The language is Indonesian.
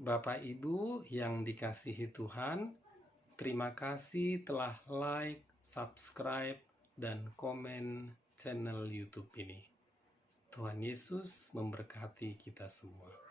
Bapak Ibu yang dikasihi Tuhan, terima kasih telah like, subscribe, dan komen channel YouTube ini. Tuhan Yesus memberkati kita semua.